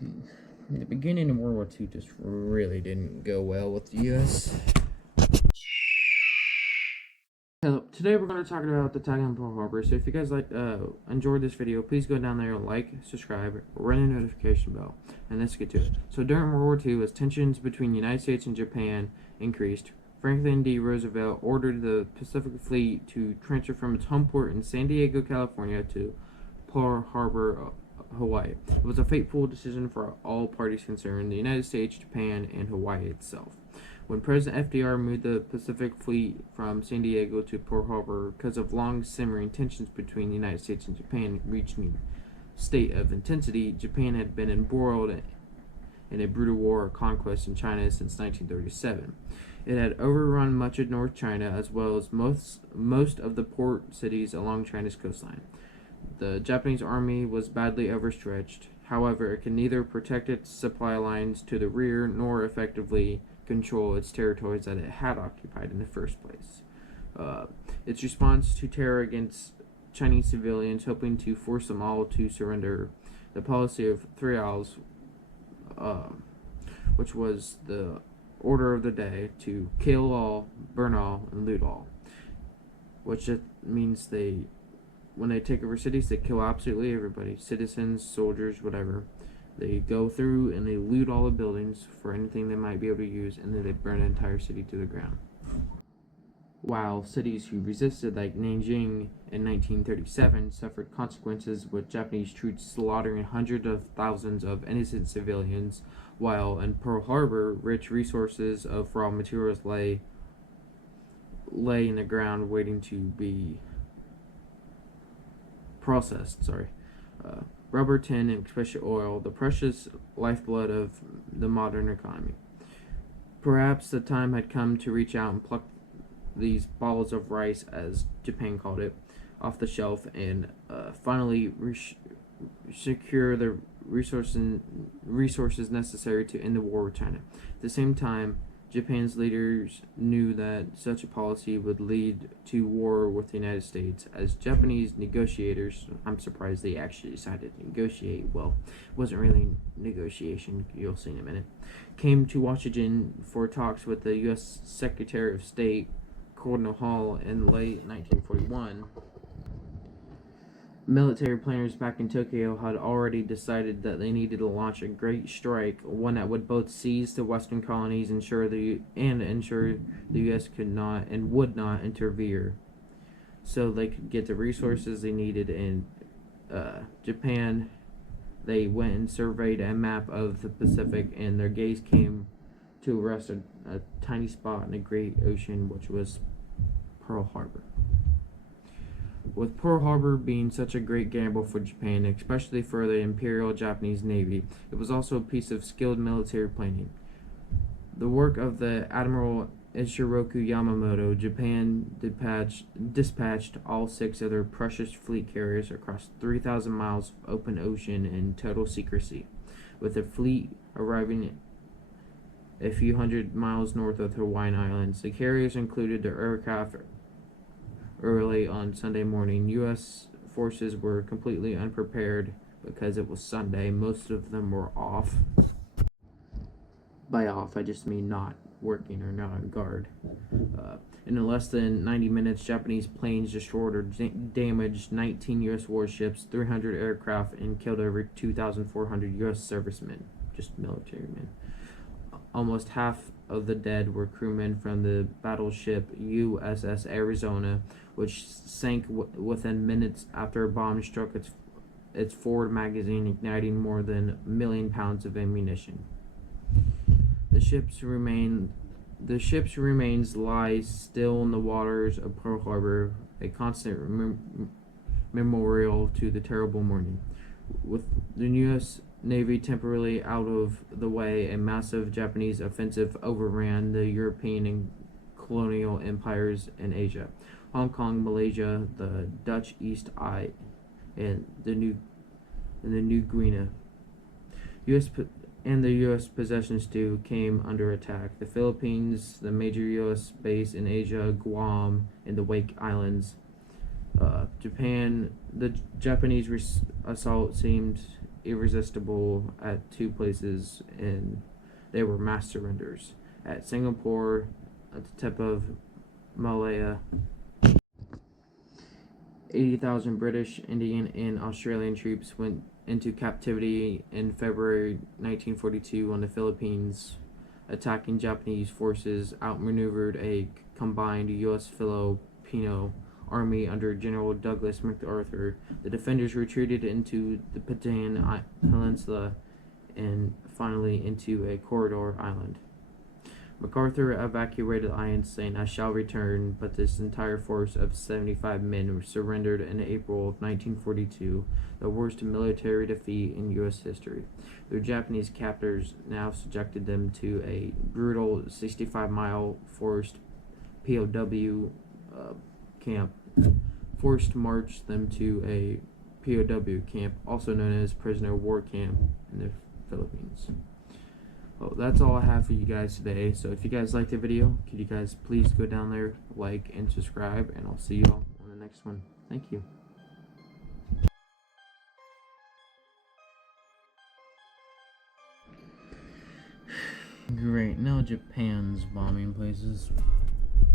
The beginning of World War II just really didn't go well with the U.S. Hello, today we're going to talk about the attack on Pearl Harbor. So if you guys enjoyed this video, please go down there, like, subscribe, ring the notification bell, and let's get to it. So during World War II, as tensions between the United States and Japan increased, Franklin D. Roosevelt ordered the Pacific Fleet to transfer from its home port in San Diego, California to Pearl Harbor, Hawaii. It was a fateful decision for all parties concerned, the United States, Japan, and Hawaii itself. When President FDR moved the Pacific Fleet from San Diego to Pearl Harbor because of long simmering tensions between the United States and Japan reaching a state of intensity, Japan had been embroiled in a brutal war of conquest in China since 1937. It had overrun much of North China as well as most of the port cities along China's coastline. The Japanese army was badly overstretched. However, it could neither protect its supply lines to the rear nor effectively control its territories that it had occupied in the first place. Its response to terror against Chinese civilians, hoping to force them all to surrender, the policy of 3 Ls, which was the order of the day to kill all, burn all, and loot all, which means when they take over cities, they kill absolutely everybody, citizens, soldiers, whatever. They go through and they loot all the buildings for anything they might be able to use, and then they burn the entire city to the ground. While cities who resisted, like Nanjing in 1937, suffered consequences with Japanese troops slaughtering hundreds of thousands of innocent civilians, while in Pearl Harbor, rich resources of raw materials lay in the ground waiting to be processed. Rubber, tin, and especially oil, the precious lifeblood of the modern economy. Perhaps the time had come to reach out and pluck these balls of rice, as Japan called it, off the shelf and finally secure the resources necessary to end the war with China. At the same time, Japan's leaders knew that such a policy would lead to war with the United States. As Japanese negotiators, I'm surprised they actually decided to negotiate. Well, it wasn't really negotiation, you'll see in a minute. Came to Washington for talks with the U.S. Secretary of State, Cordell Hull, in late 1941. Military planners back in Tokyo had already decided that they needed to launch a great strike, one that would both seize the Western colonies, ensure the U.S. could not and would not interfere, so they could get the resources they needed. In Japan, they went and surveyed a map of the Pacific, and their gaze came to rest a tiny spot in the great ocean, which was Pearl Harbor. With Pearl Harbor being such a great gamble for Japan, especially for the Imperial Japanese Navy, it was also a piece of skilled military planning. The work of the Admiral Ishiroku Yamamoto, Japan dispatched all 6 of their precious fleet carriers across 3,000 miles of open ocean in total secrecy, with the fleet arriving a few hundred miles north of the Hawaiian Islands. The carriers included the aircraft. Early on Sunday morning, U.S. forces were completely unprepared because it was Sunday. Most of them were off. By off, I just mean not working or not on guard. In less than 90 minutes, Japanese planes destroyed or damaged 19 U.S. warships, 300 aircraft, and killed over 2,400 U.S. servicemen, just military men. Almost half of the dead were crewmen from the battleship USS Arizona, which sank within minutes after a bomb struck its forward magazine, igniting more than 1 million pounds of ammunition. The ship's remains lie still in the waters of Pearl Harbor, a constant memorial to the terrible morning. With the U.S. Navy temporarily out of the way, a massive Japanese offensive overran the European and colonial empires in Asia, Hong Kong, Malaysia, the Dutch East Eye, and the New Guinea. The U.S. possessions too came under attack. The Philippines, the major U.S. base in Asia, Guam, and the Wake Islands. The Japanese assault seemed irresistible at two places, and they were mass surrenders. At Singapore, at the tip of Malaya, 80,000 British, Indian, and Australian troops went into captivity in February 1942 on the Philippines. Attacking Japanese forces outmaneuvered a combined U.S. Filipino army under General Douglas MacArthur. The defenders retreated into the Patan Peninsula and finally into a corridor island. MacArthur evacuated the island, saying, "I shall return," but this entire force of 75 men surrendered in April of 1942, the worst military defeat in U.S. history. Their Japanese captors now subjected them to a brutal 65-mile forced POW camp, forced march them to a POW camp, also known as prisoner of war camp in the Philippines. Well, that's all I have for you guys today. So if you guys liked the video, could you guys please go down there, like, and subscribe, and I'll see you all on the next one. Thank you. Great, now Japan's bombing places.